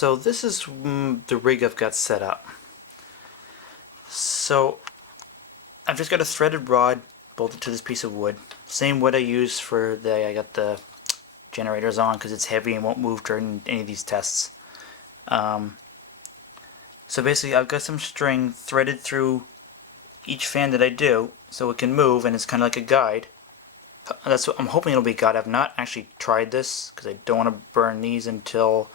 So this is the rig I've got set up. So I've just got a threaded rod bolted to this piece of wood. Same wood I use for I got the generators on because it's heavy and won't move during any of these tests. So basically I've got some string threaded through each fan that I do so it can move, and it's kind of like a guide. That's what I'm hoping it'll be a guide. I've not actually tried this because I don't want to burn these until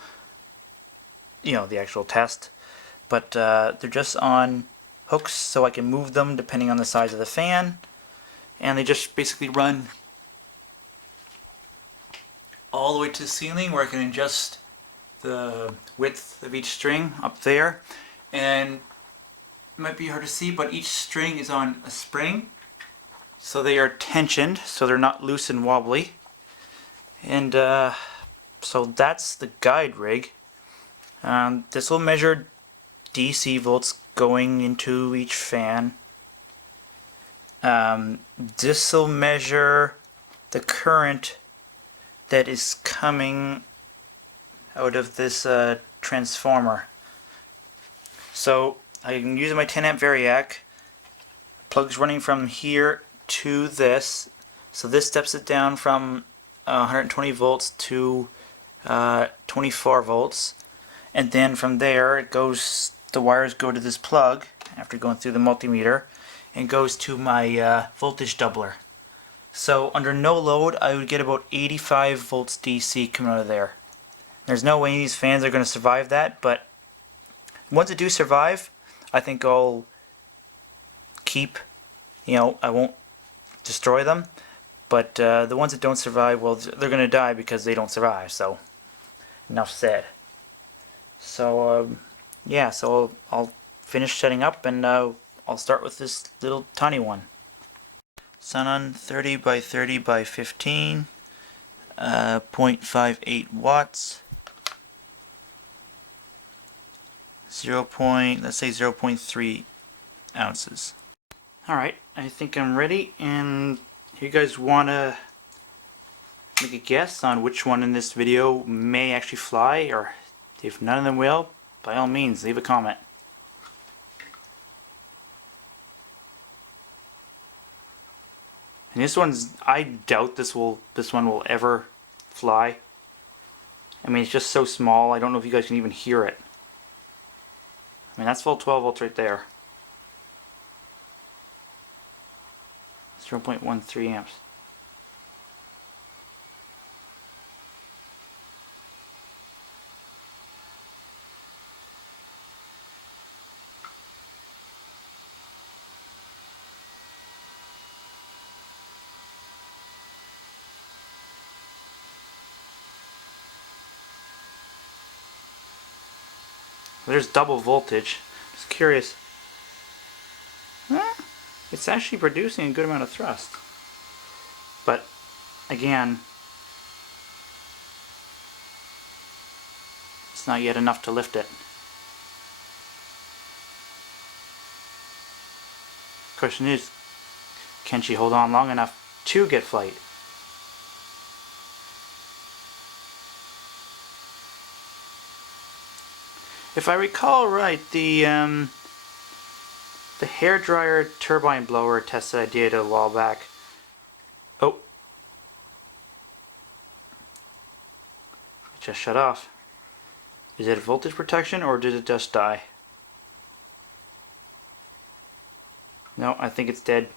the actual test. But they're just on hooks so I can move them depending on the size of the fan, and they just basically run all the way to the ceiling where I can adjust the width of each string up there. And it might be hard to see, but each string is on a spring, so they are tensioned so they're not loose and wobbly. And so that's the guide rig. This will measure DC volts going into each fan. This will measure the current that is coming out of this transformer. So I'm using my 10 amp variac. Plug's running from here to this. So this steps it down from 120 volts to 24 volts. And then from there it goes, the wires go to this plug after going through the multimeter and goes to my voltage doubler. So under no load I would get about 85 volts DC coming out of there. There's no way these fans are going to survive that, but once they do survive, I think I'll keep, I won't destroy them. But the ones that don't survive, well, they're going to die because they don't survive, so enough said. So yeah, so I'll finish setting up, and I'll start with this little tiny one. Sun on 30 by 30 by 15, 0.58 watts, let's say 0.3 ounces. Alright, I think I'm ready, and if you guys want to make a guess on which one in this video may actually fly, or if none of them will, by all means leave a comment. And this one's, I doubt this one will ever fly. I mean, it's just so small, I don't know if you guys can even hear it. I mean, that's full 12 volts right there. 0.13 amps. There's double voltage. Just curious. It's actually producing a good amount of thrust. But again, it's not yet enough to lift it. Question is, can she hold on long enough to get flight? If I recall right, the hairdryer turbine blower test that I did a while back. Oh, it just shut off. Is it voltage protection or did it just die? No, I think it's dead.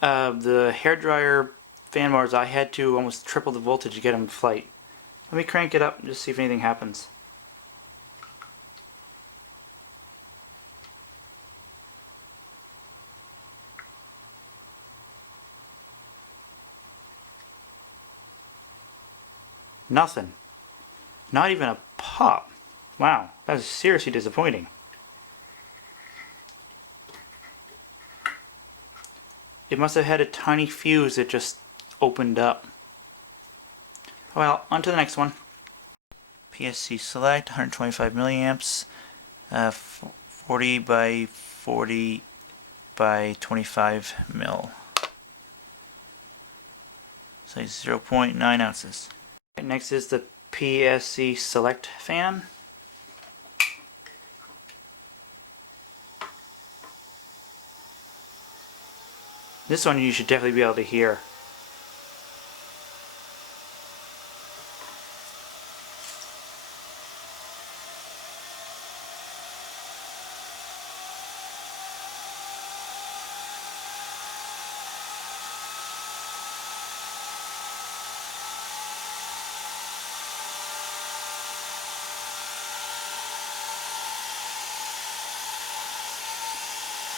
The hairdryer fan motors, I had to almost triple the voltage to get them to flight. Let me crank it up and just see if anything happens. Nothing. Not even a pop. Wow, that is seriously disappointing. It must have had a tiny fuse that just opened up. Well, on to the next one. PSC Select, 125 milliamps, 40 by 40 by 25 mil. So 0.9 ounces. Next is the PSC Select fan. This one you should definitely be able to hear.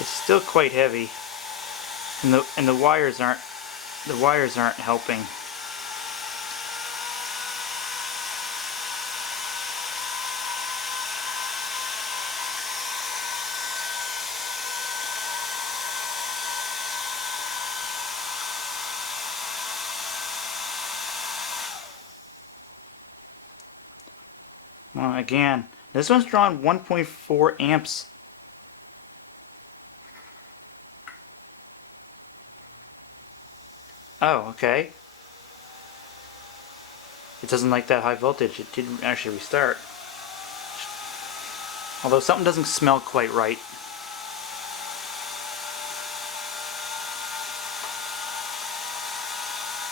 It's still quite heavy, and the wires aren't helping. Well, again, this one's drawing 1.4 amps. Oh, okay. It doesn't like that high voltage. It didn't actually restart. Although something doesn't smell quite right.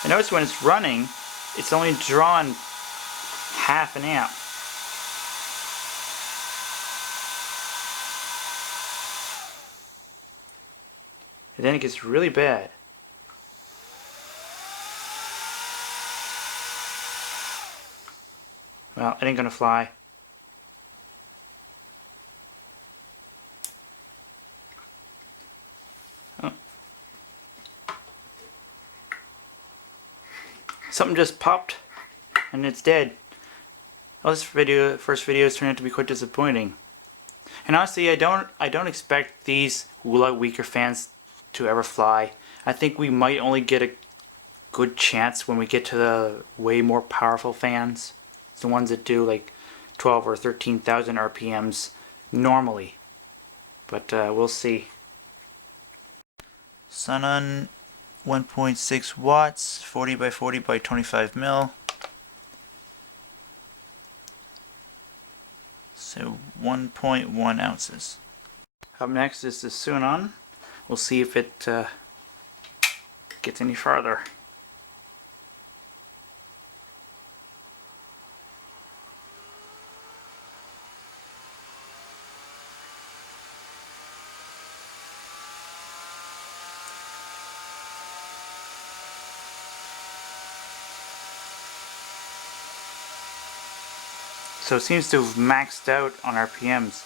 I notice when it's running, it's only drawing half an amp. And then it gets really bad. Well, it ain't gonna fly. Oh. Something just popped and it's dead. Well, this first video has turned out to be quite disappointing. And honestly, I don't expect these weaker fans to ever fly. I think we might only get a good chance when we get to the way more powerful fans. The ones that do like 12 or 13,000 RPMs normally. But we'll see. Sunon 1.6 watts, 40 by 40 by 25 mil. So 1.1 ounces. Up next is the Sunon. We'll see if it gets any farther. So it seems to have maxed out on RPMs.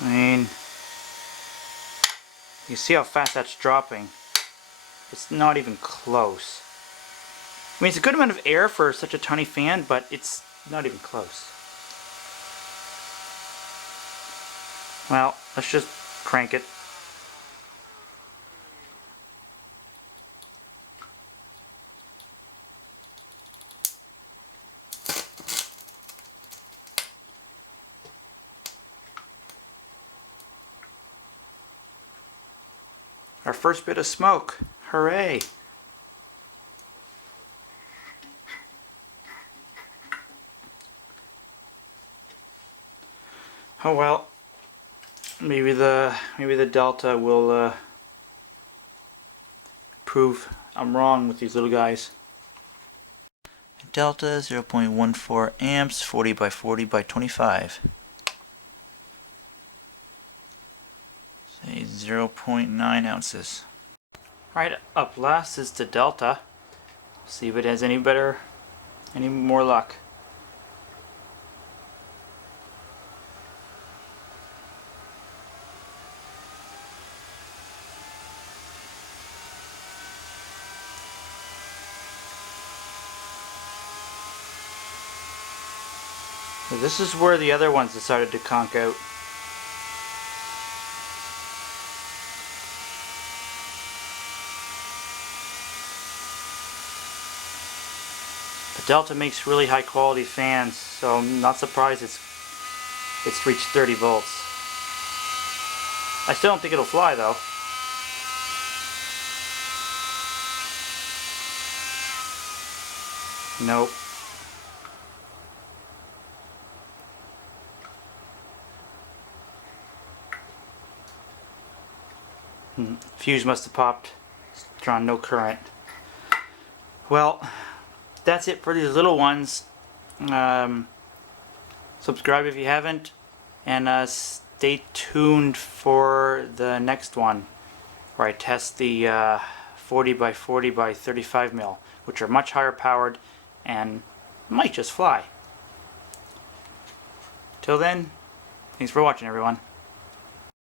I mean, you see how fast that's dropping. It's not even close. I mean, it's a good amount of air for such a tiny fan, but it's not even close. Well, let's just crank it. Our first bit of smoke. Hooray! Oh well. Maybe the Delta will prove I'm wrong with these little guys. Delta 0.14 amps, 40 by 40 by 25. Say 0.9 ounces. Alright, up last is the Delta. See if it has any more luck. This is where the other ones decided to conk out. The Delta makes really high quality fans, so I'm not surprised it's it's reached 30 volts. I still don't think it'll fly though. Nope. Fuse must have popped. It's drawn no current. Well, that's it for these little ones. Subscribe if you haven't, and stay tuned for the next one where I test the 40 by 40 by 35 mil, which are much higher powered and might just fly. Till then, thanks for watching, everyone.